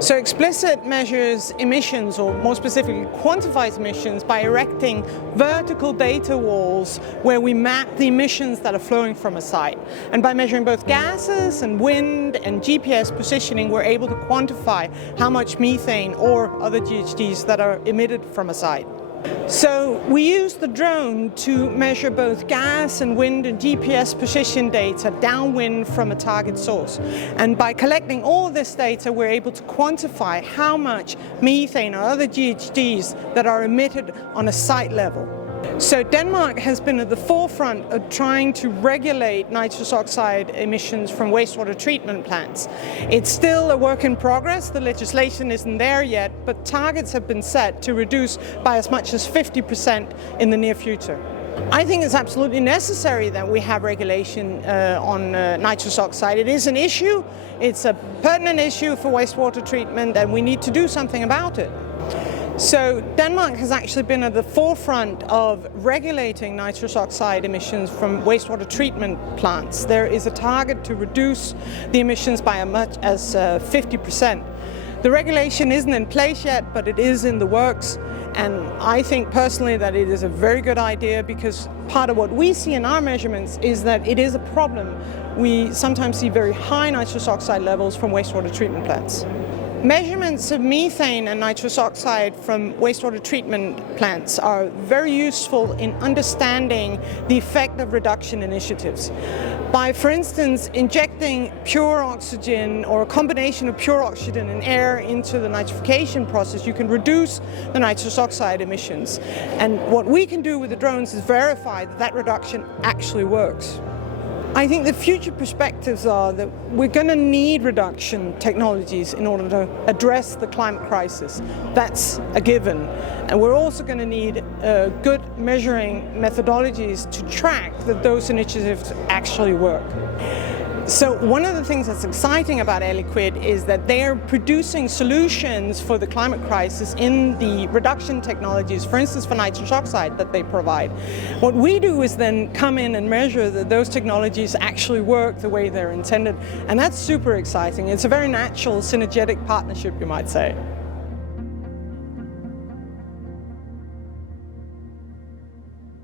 So Explicit measures emissions, or more specifically quantifies emissions, by erecting vertical data walls where we map the emissions that are flowing from a site. And by measuring both gases and wind and GPS positioning, we're able to quantify how much methane or other GHGs that are emitted from a site. So we use the drone to measure both gas and wind and GPS position data downwind from a target source. And by collecting all of this data, we're able to quantify how much methane or other GHGs that are emitted on a site level. So Denmark has been at the forefront of trying to regulate nitrous oxide emissions from wastewater treatment plants. It's still a work in progress. The legislation isn't there yet, but targets have been set to reduce by as much as 50% in the near future. I think it's absolutely necessary that we have regulation on nitrous oxide. It is an issue. It's a pertinent issue for wastewater treatment, and we need to do something about it. So Denmark has actually been at the forefront of regulating nitrous oxide emissions from wastewater treatment plants. There is a target to reduce the emissions by as much as 50%. The regulation isn't in place yet, but it is in the works. And I think personally that it is a very good idea, because part of what we see in our measurements is that it is a problem. We sometimes see very high nitrous oxide levels from wastewater treatment plants. Measurements of methane and nitrous oxide from wastewater treatment plants are very useful in understanding the effect of reduction initiatives. By, for instance, injecting pure oxygen or a combination of pure oxygen and air into the nitrification process, you can reduce the nitrous oxide emissions. And what we can do with the drones is verify that that reduction actually works. I think the future perspectives are that we're going to need reduction technologies in order to address the climate crisis. That's a given. And we're also going to need good measuring methodologies to track that those initiatives actually work. So one of the things that's exciting about Air Liquide is that they're producing solutions for the climate crisis in the reduction technologies, for instance for nitrous oxide, that they provide. What we do is then come in and measure that those technologies actually work the way they're intended, and that's super exciting. It's a very natural synergetic partnership, you might say.